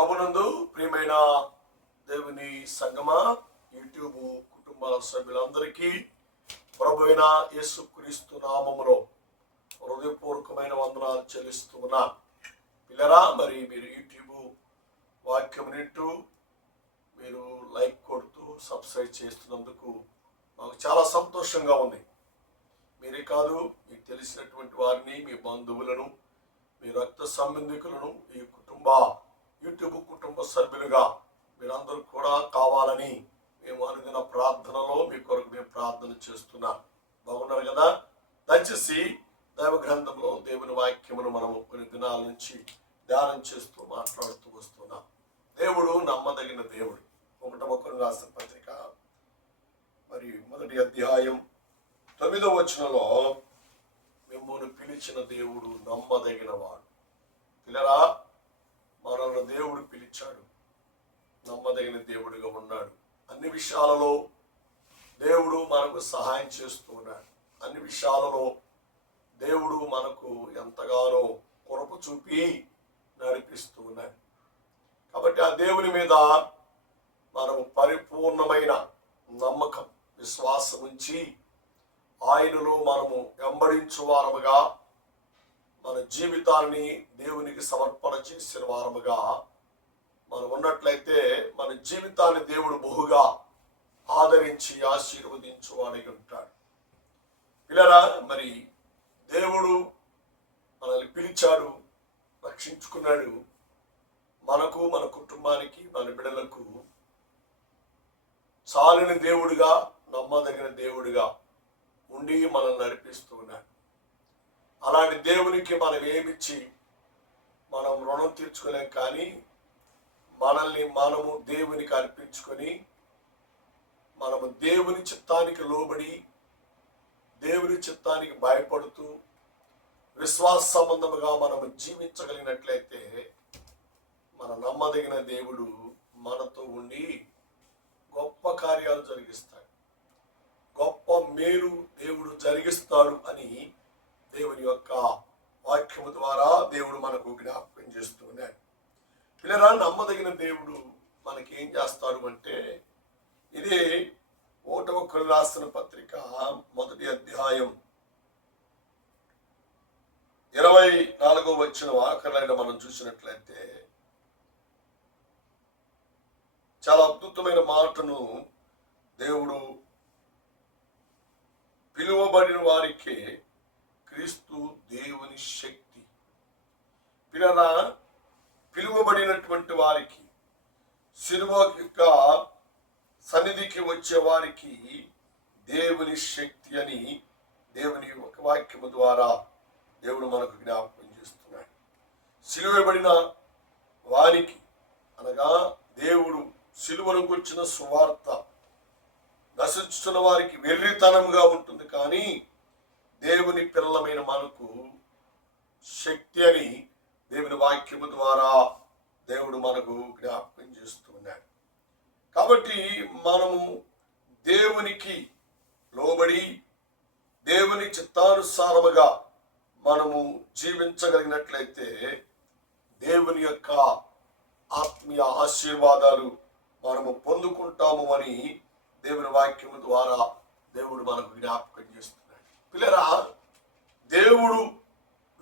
ప్రభునందు ప్రియమైన దేవుని సంగమా, యూట్యూబ్ కుటుంబ సభ్యులందరికీ ప్రభువైన యేసుక్రీస్తు నామములో హృదయపూర్వకమైన వందనాలు చెల్లిస్తూ ఉన్నా. పిల్లరా, మరి మీరు యూట్యూబ్ వాక్యం వింటూ మీరు లైక్ కొడుతూ సబ్స్క్రైబ్ చేస్తున్నందుకు మాకు చాలా సంతోషంగా ఉంది. మీరే కాదు, మీకు తెలిసినటువంటి వారిని, మీ బంధువులను, మీ రక్త సంబంధికులను ఈ యూట్యూబ్ కుటుంబ సభ్యులుగా మీరందరూ కూడా కావాలని మేము అనుదిన ప్రార్థనలో మీ కొరకు మేము ప్రార్థన చేస్తున్నాం. బాగున్నారు కదా? దయచేసి దైవ గ్రంథంలో దేవుని వాక్యమును మనము కొన్ని దినాల నుంచి ధ్యానం చేస్తూ మాట్లాడుతూ వస్తున్నాం. దేవుడు నమ్మదగిన దేవుడు. 1వ కొరింథీయులకు రాసిన పత్రిక మరి 1వ అధ్యాయం 9వ వచనంలో మిమ్మల్ని పిలిచిన దేవుడు నమ్మదగిన వాడు. పిల్లరా, మనల్ని దేవుడు పిలిచాడు, నమ్మదగిన దేవుడిగా ఉన్నాడు. అన్ని విషయాలలో దేవుడు మనకు సహాయం చేస్తూ ఉన్నాడు. అన్ని విషయాలలో దేవుడు మనకు ఎంతగానో కృప చూపి నడిపిస్తూ ఉన్నాడు. కాబట్టి ఆ దేవుని మీద మనము పరిపూర్ణమైన నమ్మకం, విశ్వాసం ఉంచి ఆయనలో మనము వెంబడించు వారముగా, మన జీవితాన్ని దేవునికి సమర్పణ చేసిన వారముగా మనం ఉన్నట్లయితే మన జీవితాన్ని దేవుడు బహుగా ఆదరించి ఆశీర్వదించువాడిగా ఉంటాడు. పిల్లరా, మరి దేవుడు మనల్ని పిలిచాడు, రక్షించుకున్నాడు. మనకు, మన కుటుంబానికి, మన బిడ్డలకు చాలిన దేవుడిగా, నమ్మదగిన దేవుడిగా ఉండి మనల్ని నడిపిస్తూ ఉన్నాడు. అలాంటి దేవునికి మనం ఏమిచ్చి మనం రుణం తీర్చుకోలేం. కానీ మనల్ని మనము దేవునికి అర్పించుకొని మనము దేవుని చిత్తానికి లోబడి, దేవుని చిత్తానికి భయపడుతూ విశ్వాస సంబంధముగా మనము జీవించగలిగినట్లయితే మన నమ్మదగిన దేవుడు మనతో ఉండి గొప్ప కార్యాలు జరిగిస్తాడు, గొప్ప మేలు దేవుడు జరిగిస్తాడు అని దేవుని యొక్క వాక్యము ద్వారా దేవుడు మనకు జ్ఞాపకం చేస్తూ ఉన్నాడు. పిల్లరా, నమ్మదగిన దేవుడు మనకి ఏం చేస్తాడు అంటే, ఇది 1వ కొరింథీయులకు రాసిన పత్రిక 1వ అధ్యాయం 24వ వచనం ఆఖరిలో మనం చూసినట్లయితే చాలా అద్భుతమైన మాటను దేవుడు పిలువబడిన వారికి క్రీస్తు దేవుని శక్తి. పిల్లరా, పిలువబడినటువంటి వారికి, సిలువ యొక్క సన్నిధికి వచ్చే వారికి దేవుని శక్తి అని దేవుని ఒక వాక్యము ద్వారా దేవుడు మనకు జ్ఞాపకం చేస్తున్నాడు. సిలువబడిన వారికి అనగా దేవుడు సిలువను గురించిన సువార్త నశించుతున్న వారికి వెర్రితనంగా ఉంటుంది. కానీ దేవుని పిల్లలమైన మనకు శక్తి అని దేవుని వాక్యము ద్వారా దేవుడు మనకు జ్ఞాపకం చేస్తూ ఉన్నాడు. కాబట్టి మనము దేవునికి లోబడి దేవుని చిత్తానుసారముగా మనము జీవించగలిగినట్లయితే దేవుని యొక్క ఆత్మీయ ఆశీర్వాదాలు మనము పొందుకుంటాము అని దేవుని వాక్యము ద్వారా దేవుడు మనకు జ్ఞాపకం చేస్తున్నాడు. పిల్లరా, దేవుడు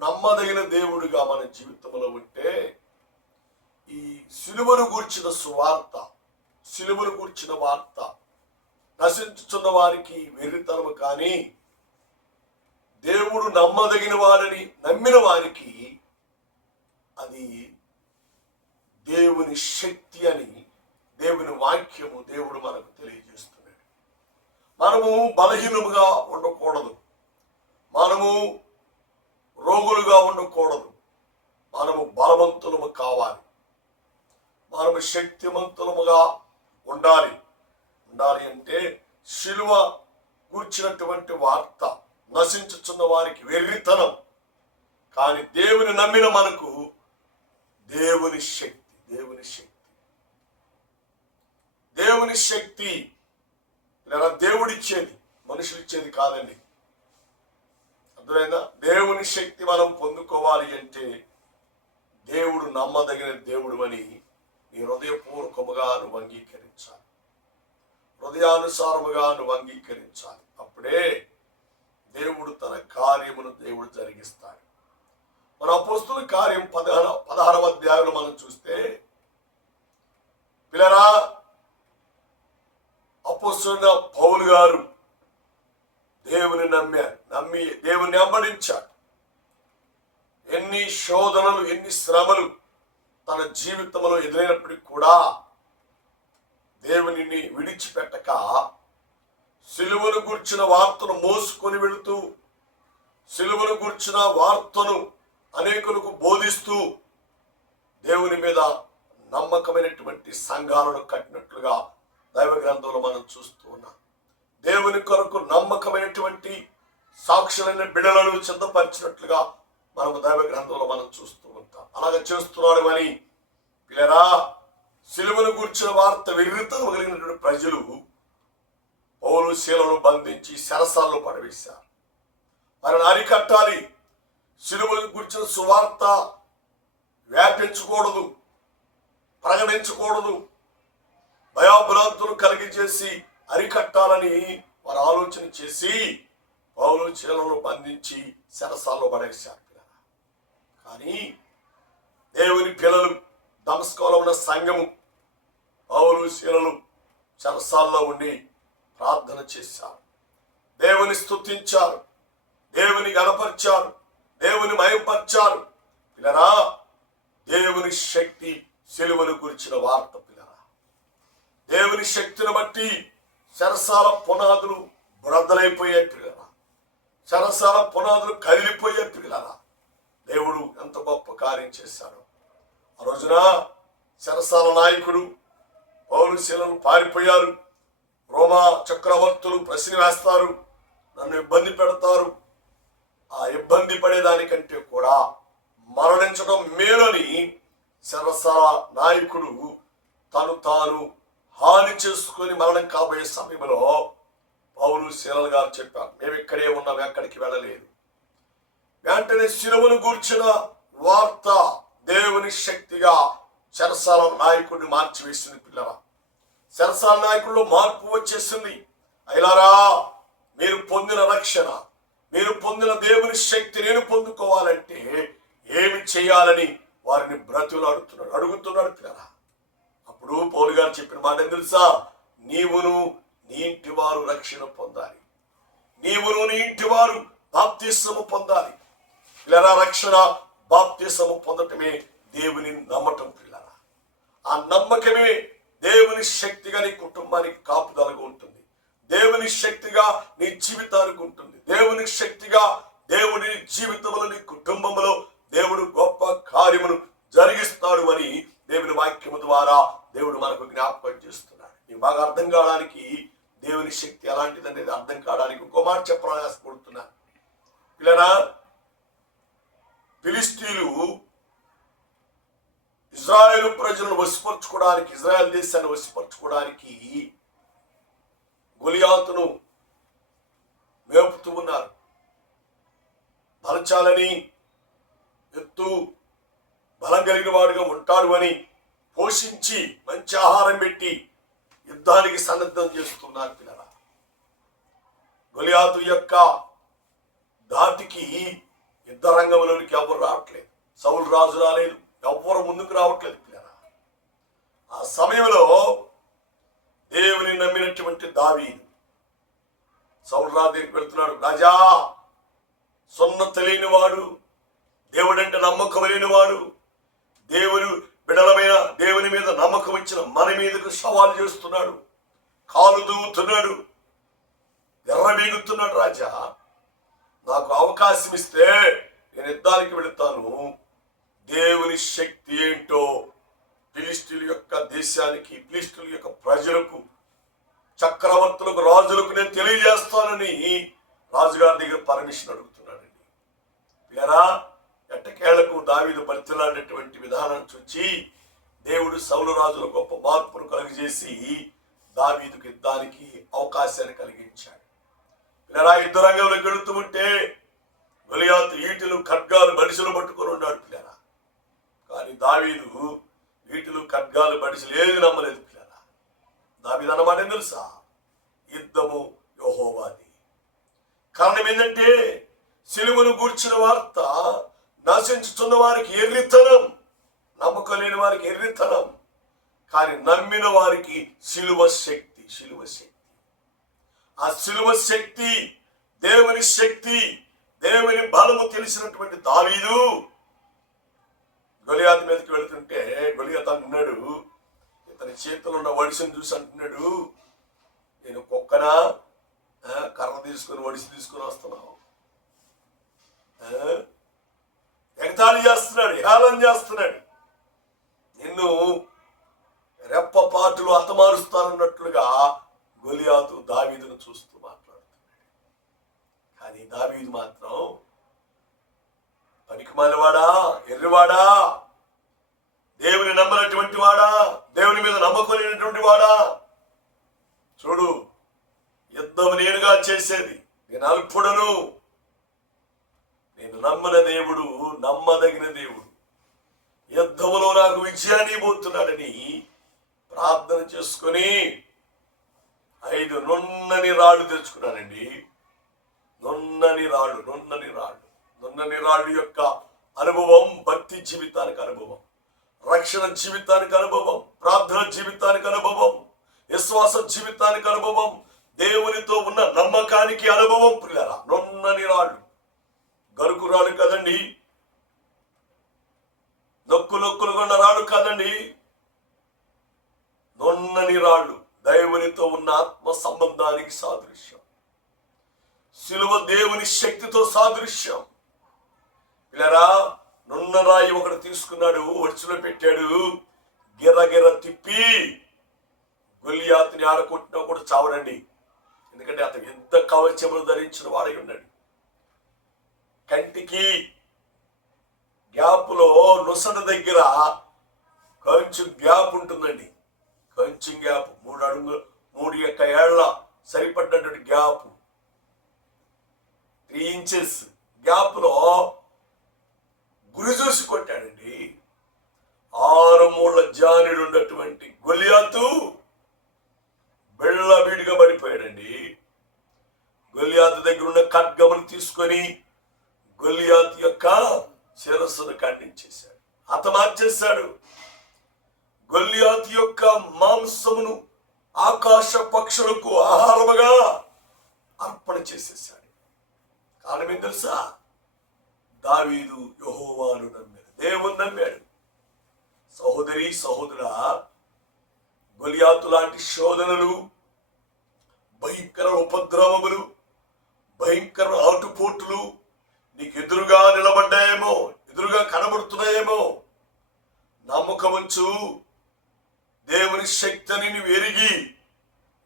నమ్మదగిన దేవుడిగా మన జీవితంలో ఉంటే ఈ సిలువను గూర్చిన సువార్త, సిలువను గూర్చిన వార్త నశించుతున్న వారికి వెర్రితనము. కానీ దేవుడు నమ్మదగిన వారిని నమ్మిన వారికి అది దేవుని శక్తి అని దేవుని వాక్యము దేవుడు మనకు తెలియజేస్తున్నాడు. మనము బలహీనముగా ఉండకూడదు, మనము రోగులుగా ఉండకూడదు, మనము బలవంతులము కావాలి, మనము శక్తివంతులముగా ఉండాలి. అంటే సిలువ కూర్చున్నటువంటి వార్త నశించుచున్న వారికి వెర్రితనం. కానీ దేవుని నమ్మిన మనకు దేవుని శక్తి, దేవుని శక్తి, దేవుని శక్తి. లేదా దేవుడిచ్చేది, మనుషులు ఇచ్చేది కాదండి. అర్థమైందా? దేవుని శక్తి మనం పొందుకోవాలి అంటే దేవుడు నమ్మదగిన దేవుడు అని నీ హృదయపూర్వకముగా నువ్వు అంగీకరించాలి, హృదయానుసారముగా నువ్వు అంగీకరించాలి. అప్పుడే దేవుడు తన కార్యమును దేవుడు జరిగిస్తాడు. మన అపోస్తుల కార్యం 16వ అధ్యాయంలో మనం చూస్తే, పిల్లరా, అపోస్తులైన పౌలు గారు దేవుని నమ్మి దేవుని వెంబడించాడు. ఎన్ని శోధనలు, ఎన్ని శ్రమలు తన జీవితంలో ఎదురైనప్పటికీ కూడా దేవునిని విడిచిపెట్టక సిలువను గూర్చిన వార్తను మోసుకొని వెళుతూ, సిలువను గూర్చిన వార్తను అనేకులకు బోధిస్తూ దేవుని మీద నమ్మకమైనటువంటి సంఘాలను కట్టినట్లుగా దైవ గ్రంథంలో మనం చూస్తూ ఉన్నాం. దేవుని కొరకు నమ్మకమైనటువంటి సాక్షులైన బిడ్డలను సిద్ధపరిచినట్లుగా మనము దైవ గ్రంథంలో మనం చూస్తూ ఉంటాం. అలాగే చేస్తున్నాడు అని పిల్లరా, సిలువను గూర్చిన వార్త విరుద్ధం కలిగినటువంటి ప్రజలు పౌలు శీలను బంధించి చెరసాలలో పడవేశారు. వారిని అరికట్టాలి. సిలువను గూర్చిన సువార్త వ్యాపించకూడదు, ప్రకటించకూడదు, భయాభ్రాంతులు కలిగజేసి అరికట్టాలని వారు ఆలోచన చేసి పౌలు శీలను బంధించి చెరసాలలో పడేశారు. కానీ దేవుని పిల్లలు, దమస్కులో ఉన్న సంఘము పౌలు శీలలు చెరసాల్లో ఉండి ప్రార్థన చేశారు, దేవుని స్తుతించారు, దేవుని గణపరిచారు, దేవుని మహిమపరిచారు. పిల్లరా, దేవుని శక్తి సిలువను గురించిన వార్త. పిల్లరా, దేవుని శక్తిని బట్టి చెరసాల పునాదులు బ్రద్దలైపోయాయి. పిల్లరా, చెరసాల పునాదులు కదిలిపోయాయి. పిల్లరా, దేవుడు ఎంత గొప్ప కార్యం చేశాడు. ఆ రోజున చెరసాల నాయకుడు పౌలు శీలను పారిపోయారు. రోమా చక్రవర్తులు ప్రశ్న వేస్తారు, నన్ను ఇబ్బంది పెడతారు. ఆ ఇబ్బంది పడేదానికంటే కూడా మరణించడం మేలని చెరసాల నాయకుడు తాను హాని చేసుకుని మరణం కాబోయే సమయంలో పౌలు శీలలు గారు చెప్పారు, మేము ఇక్కడే ఉన్నాం, ఎక్కడికి వెళ్ళలేదు. వెంటనే సిలువను గూర్చిన వార్త దేవుని శక్తిగా చెరసాల నాయకుడిని మార్చివేసింది. పిల్లరా, చెరసాల నాయకుల్లో మార్పు వచ్చేసింది. అయ్యలారా, మీరు పొందిన రక్షణ, మీరు పొందిన దేవుని శక్తి నేను పొందుకోవాలంటే ఏమి చేయాలని వారిని అడుగుతున్నాడు. పిల్లరా, అప్పుడు పౌలు గారు చెప్పిన మాట ఏం తెలుసా? నీవును నీ ఇంటి వారు రక్షణ పొందాలి, నీవును నీ ఇంటి వారు బాప్తిస్మము పొందాలి. పిల్లరా, రక్షణ బాప్తిస్మము పొందటమే దేవుని నమ్మటం. పిల్లరా, ఆ నమ్మకమే దేవుని శక్తిగా నీ కుటుంబానికి కాపుదలగా ఉంటుంది, దేవుని శక్తిగా నీ జీవితానికి ఉంటుంది, దేవుని శక్తిగా దేవుడి జీవితంలో నీ కుటుంబంలో దేవుడు గొప్ప కార్యమును జరిగిస్తాడు అని దేవుని వాక్యము ద్వారా దేవుడు మనకు జ్ఞాపకం చేస్తున్నాడు. నీకు బాగా అర్థం కావడానికి దేవుని శక్తి ఎలాంటిది అనేది అర్థం కావడానికి ఇంకో మాట చెప్పాలని ఆశపడుతున్నాను. పిల్లరా, ఫిలిష్తీయులు ఇజ్రాయేలు ప్రజలను వశపరచుకోవడానికి, ఇజ్రాయెల్ దేశాన్ని వశపరచుకోవడానికి గొలియాతును మేపుతూ ఉన్నారు. బలచాలని, ఎత్తు బలం కలిగిన వాడుగా ఉంటాడు అని పోషించి మంచి ఆహారం పెట్టి యుద్ధానికి సన్నద్ధం చేస్తున్నారు. పిల్లరా, గొలియాతు యొక్క ధాటికి యుద్ధ రంగంలోనికి ఎవరు రావట్లేదు. సౌలు రాజు రాలేదు, ఎవ్వరు ముందుకు రావట్లేదు. పిల్లరా, ఆ సమయంలో దేవుని నమ్మినటువంటి దావీదు సౌలు రాజు దగ్గరికి వెళ్తున్నాడు. రాజా, సొన్న తెలియని వాడు, దేవుడంటే నమ్మకం లేని వాడు, బిడలమైన దేవుని మీద నమ్మకం ఇచ్చిన మన మీదకు సవాల్ చేస్తున్నాడు, కాలు దూవుతున్నాడు, ఎర్రబీగుతున్నాడు. రాజా, నాకు అవకాశం ఇస్తే నేను యుద్ధానికి వెళుతాను, దేవుని శక్తి ఏంటో ఫిలిష్తీయుల యొక్క దేశానికి, ఫిలిష్తీయుల యొక్క ప్రజలకు, చక్రవర్తులకు, రాజులకు నేను తెలియజేస్తానని రాజుగారి దగ్గర పర్మిషన్ అడుగుతున్నాడండి. పిల్లరా, ఎట్టకేళ్లకు దావీదు బతిలాడినటువంటి విధానం చూచి దేవుడు సౌలు రాజుల గొప్ప మార్పును కలుగజేసి దావీదుకు యుద్ధానికి అవకాశాన్ని కలిగించాడు. పిల్లరా, యుద్ధ రంగంలోకి వెళుతూ ఉంటే గొలియాతు ఈటెలు, ఖడ్గాలు, మనుషులు పట్టుకొని ఉన్నాడు. పిల్లరా, కానీ దావీదు ఈటెలు, ఖడ్గాలు బడిసలు ఏది నమ్మలేదు పిల్లరా. దావీదు అన్నమాట ఏం తెలుసా? యుద్ధము యెహోవాది. కారణం ఏంటంటే సిలువను గూర్చిన వార్త నశించుతున్న వారికి ఎర్రితనం, నమ్మకం లేని వారికి ఎర్రితనం, కానీ నమ్మిన వారికి సిలువ శక్తి. సిలువ శక్తి, ఆ సిలువ శక్తి, దేవుని శక్తి, దేవుని బలము తెలిసినటువంటి దావీదు గొలియాతు మీదకి వెళుతుంటే గొలియాతు అంటున్నాడు, ఇతని చేతిలో ఉన్న వడిసెను చూసి అంటున్నాడు, నేను కుక్కనా కర్ర తీసుకొని వడిసి తీసుకొని వస్తున్నావు? ఎగతాళి చేస్తున్నాడు, హేళన చేస్తున్నాడు. నిన్ను రెప్పపాటులు హతమారుస్తానన్నట్లుగా గొలియాతు దావీదును చూస్తూ మాట్లాడుతున్నాడు. కానీ దావీదు మాత్రం పనికిమాలివాడా, ఎర్రివాడా, దేవుని నమ్మనటువంటి వాడా, దేవుని మీద నమ్మకం లేనటువంటి వాడా, చూడు యుద్ధం నేనుగా చేసేది, నేను అల్పుడను, నేను నమ్మన దేవుడు, నమ్మదగిన దేవుడు, యుద్ధములో నాకు విజయాన్ని పోతున్నాడని ప్రార్థన చేసుకొని 5 నున్నని రాళ్ళు తెచ్చుకున్నానండి. నున్నని రాళ్ళు యొక్క అనుభవం భక్తి జీవితానికి అనుభవం, రక్షణ జీవితానికి అనుభవం, ప్రార్థన జీవితానికి అనుభవం, విశ్వాస జీవితానికి అనుభవం, దేవునితో ఉన్న నమ్మకానికి అనుభవం. పిల్లరా, నున్నని రాళ్ళు, గరుకు రాళ్ళు కదండి, నొక్కులు కొన్న రాళ్ళు కాదండి, నున్నని రాళ్ళు, దేవునితో ఉన్న ఆత్మ సంబంధానికి సాదృశ్యం. సిలువ దేవుని శక్తితో సాదృశ్యం. పిల్లరా, నున్న రాయి ఒకటి తీసుకున్నాడు, వడిసిలో పెట్టాడు, గిర్రగిర్ర తిప్పి గొలియాతుని ఆడకొట్టినా కూడా చావడండి. ఎందుకంటే అతను ఎంత కవచములు ధరించిన వాడై ఉన్నాడు. కంటికి గ్యాప్లో నొసట దగ్గర కొంచెం గ్యాప్ ఉంటుందండి, కొంచెం గ్యాప్, 3 అడుగులు 3 ఏళ్ల సరిపడ్డటువంటి గ్యాప్, 3 ఇంచెస్ గ్యాప్ లో గురి చూసి కొట్టాడండి. 6 మూళ్ళ జానుడు ఉన్నటువంటి గొలియాతు బెళ్ళబీడిగా పడిపోయాడండి. గొలియాతు దగ్గర ఉన్న ఖడ్గమును తీసుకొని గొలియాతు యొక్క శిరస్సును ఖండించేశాడు, హతమార్చేశాడు. గొలియాతు యొక్క మాంసమును ఆకాశ పక్షులకు ఆహారముగా అర్పణ చేసేసాడు. కారణం ఏం తెలుసా? దావీదు యెహోవాను నమ్మాడు, దేవుని నమ్మాడు. సహోదరి సహోదరా, గొలియాతు లాంటి శోధనలు, భయంకర ఉపద్రవములు, భయంకర ఆటుపోటులు నీకు ఎదురుగా నిలబడ్డాయేమో, ఎదురుగా కనబడుతున్నాయేమో. నమ్మకముంచు, దేవుని శక్తిని నువ్వు ఎరిగి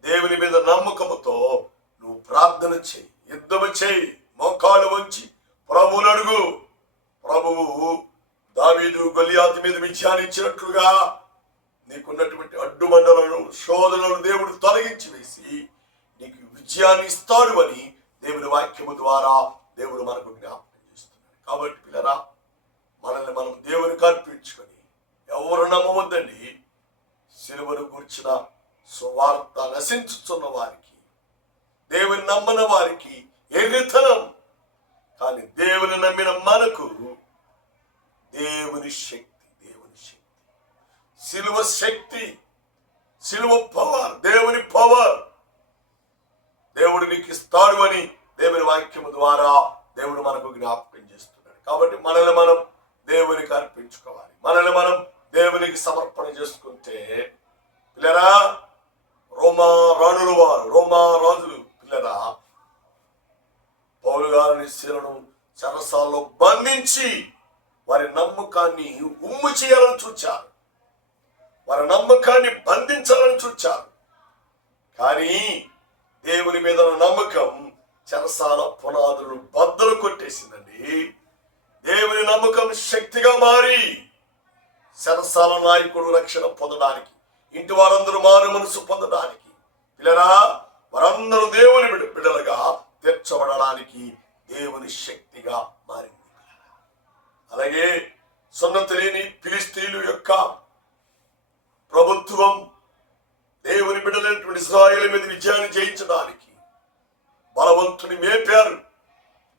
దేవుని మీద నమ్మకముతో నువ్వు ప్రార్థన చేయి, యుద్ధము చేయి, మోకాలు వంచి ప్రభువును అడుగు. ప్రభువు దావీదు గొలియాతు మీద విజయాన్ని ఇచ్చినట్లుగా నీకున్నటువంటి అడ్డుమండలను, శోధనలు దేవుడు తొలగించి వేసి నీకు విజయాన్ని ఇస్తాడు అని దేవుని వాక్యము ద్వారా దేవుడు మనకు జ్ఞాపకం చేస్తున్నాడు. కాబట్టి పిల్లరా, మనల్ని మనం దేవునికి అర్పించుకొని ఎవరు నమ్మవద్దండి. సిలువను గూర్చిన సువార్త నశించుతున్న వారికి, దేవుని నమ్మన వారికి ఎర్రితనం. కానీ దేవుని నమ్మిన మనకు దేవుని శక్తి, దేవుని శక్తి, సిలువ శక్తి, సిలువ పవర్, దేవుని పవర్ దేవుడు నీకు ఇస్తాడు అని దేవుని వాక్యము ద్వారా దేవుడు మనకు జ్ఞాపకం చేస్తున్నాడు. కాబట్టి మనల్ని మనం దేవునికి అర్పించుకోవాలి, మనల్ని మనం దేవునికి సమర్పణ చేసుకుంటే పిల్లరా, రోమా రాజులు పిల్లరా, పౌలు గారిని శిలను చెరసాల్లో బంధించి వారి నమ్మకాన్ని ఉమ్ము చేయాలని చూచారు, వారి నమ్మకాన్ని బంధించాలని చూచారు. కానీ దేవుని మీద నమ్మకం చెరసాల పునాదులు బద్దలు కొట్టేసిందండి. దేవుని నమ్మకం శక్తిగా మారి చెరసాల నాయకుడు రక్షణ పొందడానికి, ఇంటి వారందరూ మారు మనసు పొందడానికి, పిల్లరా వారందరూ దేవుని బిడ్డలుగా తీర్చబడడానికి దేవుని శక్తిగా మారింది. అలాగే సున్నతి లేని ఫిలిష్తీయుల యొక్క ప్రభుత్వం దేవుని బిడ్డలైనటువంటి ఇశ్రాయేలు మీద విజయాన్ని జయించడానికి బలవంతుని మేపారు.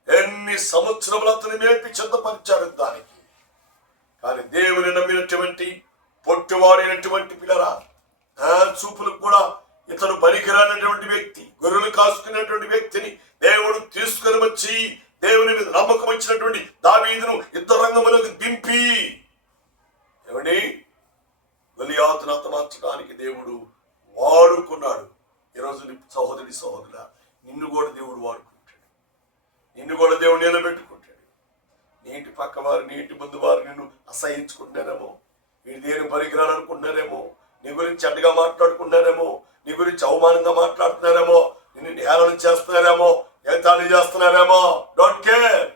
ఎన్ని సంవత్సరములు అతని మేపి చెందపరిచారు దానికి. కానీ దేవుని నమ్మినటువంటి పొట్టువాడైనటువంటి పిల్లరా, చూపులకు కూడా ఇతను పనికిరానటువంటి వ్యక్తి, గొర్రెలు కాసుకునేటువంటి వ్యక్తిని దేవుడు తీసుకొని వచ్చి దేవుని మీద నమ్మకం వచ్చినటువంటి దావీదును యుద్ధ రంగంలోకి దింపి ఏమండి గొలియాతును హతమార్చడానికి దేవుడు వాడుకున్నాడు. ఈరోజు సహోదరి సహోదరుడా, నిన్ను కూడా దేవుడు వాడుకుంటాడు. నిన్ను కూడా దేవుడు నిలబెట్టుకుంటాడు. నీటి పక్క వారు, నీటి ముందు వారు నిన్ను అసహించుకుంటారేమో, వీడు దేని పనికిరాడు అనుకుంటున్నారేమో, నీ గురించి అడ్డగా మాట్లాడుకుంటారేమో, నీ గురించి అవమానంగా మాట్లాడుతున్నారేమో, నిన్ను హేళన చేస్తున్నారేమో, ఏతాళి చేస్తున్నారేమో. Don't care.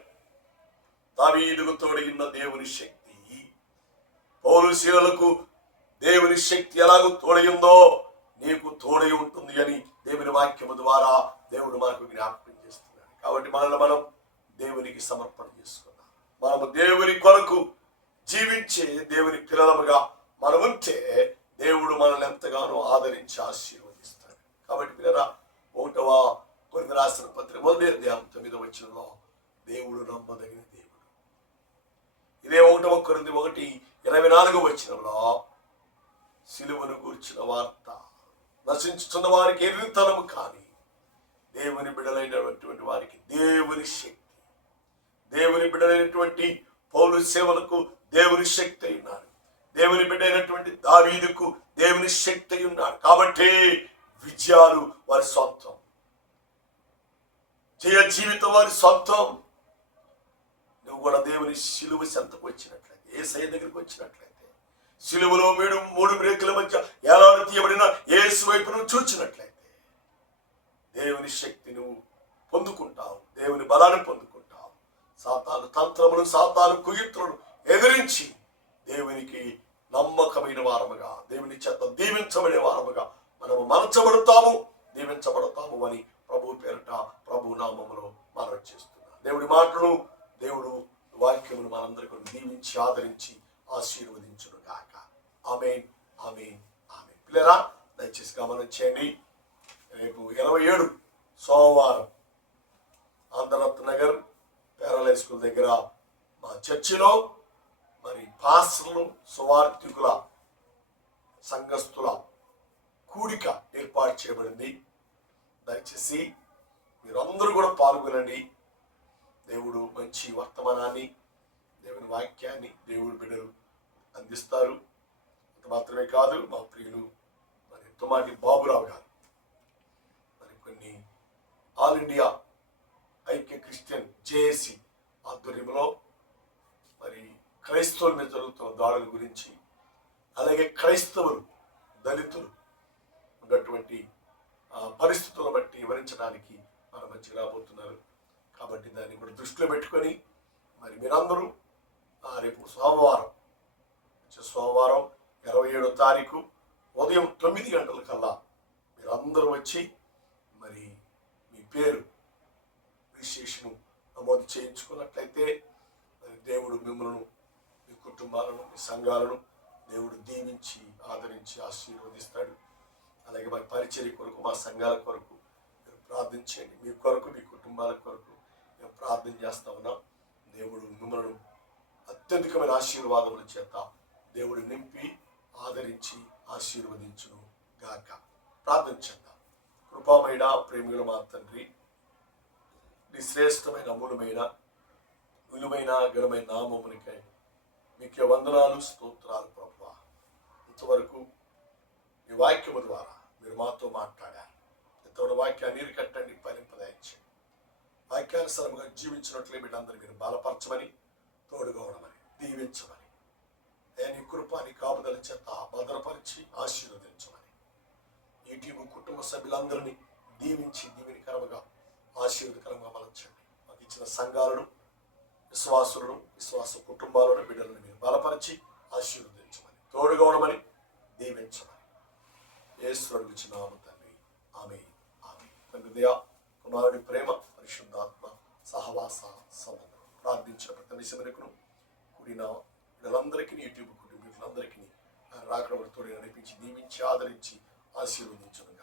దావీదుకు తోడైన దేవుని శక్తి, పౌలు శీలలకు దేవుని శక్తి ఎలాగూ తోడైందో నీకు తోడై ఉంటుంది అని దేవుని వాక్యము ద్వారా దేవుడు మనకు జ్ఞాపకం చేస్తున్నాడు. కాబట్టి మనల్ని మనం దేవునికి సమర్పణ చేసుకున్నాం. మనము దేవుని కొరకు జీవించే దేవుని పిల్లలముగా మనం ఉంటే దేవుడు మనల్ని ఎంతగానో ఆదరించి ఆశీర్వదిస్తాడు. కాబట్టి పిల్లరా, 1వ కొరింథీ రాసిన పత్రిక 1:9 వచనంలో దేవుడు నమ్మదగిన దేవుడు. ఇదే 1వ కొరింథీ 1:24 వచనంలో సిలువను గూర్చిన వార్త నశించుతున్న వారికి ఎర్రితనము కానీ దేవుని బిడ్డలైనటువంటి వారికి దేవుని శక్తి. దేవుని బిడ్డలైనటువంటి పౌలు సేవలకు దేవుని శక్తి అయినాడు. దేవుని బిడ్డ అయినటువంటి దావీదుకు దేవుని శక్తి అయి ఉన్నాడు. కాబట్టి విజయాలు వారి సొంతం, జయ జీవితం వారి సొంతం. నువ్వు కూడా దేవుని సిలువ చెంతకు వచ్చినట్లయితే, యేసయ్య దగ్గరికి వచ్చినట్లయితే, సిలువలో 3 మ్రేకుల మధ్య ఏలాడు తీయబడిన యేసు వైపు నువ్వు చూచినట్లయితే దేవుని శక్తి నువ్వు పొందుకుంటావు, దేవుని బలాన్ని పొందుకుంటావు. సాతాను తంత్రములు, సాతాను కుయుక్తులను ఎదిరించి దేవునికి నమ్మకమైన వారముగా, దేవుని చేత దీవించబడే వారముగా మనము మనచబడతాము, దీవించబడతాము అని ప్రభు పేరిట ప్రభు నామములో మనం చేస్తున్నాం. దేవుడి మాటలు, దేవుడు వాక్యమును మనందరికీ దీవించి ఆదరించి ఆశీర్వదించును గాక. ఆమేన్, ఆమేన్, ఆమేన్. పిల్లరా, దయచేసి గమనం చేయండి. రేపు 27 సోమవారం ఆంధ్రరత్న నగర్ పేరల స్కూల్ దగ్గర మా చర్చిలో మరి పాస్టర్లు, సువార్థికుల, సంఘస్థుల కూడిక ఏర్పాటు చేయబడింది. దయచేసి మీరందరూ కూడా పాల్గొనండి. దేవుడు మంచి వర్తమానాన్ని, దేవుని వాక్యాన్ని దేవుడి బిడ్డలు అందిస్తారు. అంత మాత్రమే కాదు, మా ప్రియులు మరి తొమాటి బాబురావు గారు మరి కొన్ని ఆల్ ఇండియా ఐక్య క్రిస్టియన్ జేఏసీ ఆధ్వర్యంలో మరి క్రైస్తవుల మీద జరుగుతున్న దాడుల గురించి, అలాగే క్రైస్తవులు, దళితులు ఉన్నటువంటి పరిస్థితులను బట్టి వివరించడానికి మన మధ్య రాబోతున్నారు. కాబట్టి దాన్ని కూడా దృష్టిలో పెట్టుకొని మరి మీరందరూ రేపు సోమవారం 27వ తారీఖు ఉదయం 9 గంటలకల్లా మీరందరూ వచ్చి మరి మీ పేరు రిజిస్ట్రేషన్ నమోదు చేయించుకున్నట్లయితే మరి దేవుడు మిమ్మల్ని, మీ కుటుంబాలను, మీ సంఘాలను దేవుడు దీవించి ఆదరించి ఆశీర్వదిస్తాడు. అలాగే మరి పరిచర్య కొరకు, మా సంఘాల కొరకు మీరు ప్రార్థించండి. మీ కొరకు, మీ కుటుంబాల కొరకు మేము ప్రార్థన చేస్తా ఉన్నాం. దేవుడు మిమ్మల్ని అత్యధికమైన ఆశీర్వాదముల చేత దేవుడు నింపి ఆదరించి ఆశీర్వదించును గాక. ప్రార్థన చేద్దాం. కృపామైన ప్రేమికుల మా తండ్రి, నీ శ్రేష్టమైన అమూలమైన విలువైన ఘనమైన నామమునికై మీకే వందనాలు, స్తోత్రాలు ప్రభువా. ఇంతవరకు ఈ వాక్యము ద్వారా మీరు మాతో మాట్లాడారు. ఇంతవరకు వాక్యాన్ని నీరు కట్టండి, ఫలింపదయించండి. వాక్యానుసారముగా జీవించినట్లే బిడ్డందరూ మీరు బలపరచమని, తోడుగా ఉండమని, దీవించమని, నీ కృపాని కాపుదల చేత భద్రపరిచి ఆశీర్వదించమని, ఈ టీము కుటుంబ సభ్యులందరినీ దీవించి దీవెనకరముగా ఆశీర్వదకరంగా మలచండి. మాకు ఇచ్చిన సంఘాలను, విశ్వాసులను, విశ్వాస కుటుంబాలను, బిడ్డలను మీరు బలపరిచి ఆశీర్వదించమని, తోడుగా ఉండమని, దీవించమని యేసుని నామమున తండ్రి. ఆమేన్, ఆమేన్. తండ్రి దయ, కుమారుడి ప్రేమ, పరిశుద్ధాత్మ సహవాస సంబంధం ప్రార్థించిన ప్రతి నిమిషమునకును కూడిన వీళ్ళందరికీ, యూట్యూబ్ కుటుంబీకులందరికీ రాకడ తోడి నడిపించి దీవించి ఆదరించి ఆశీర్వదించును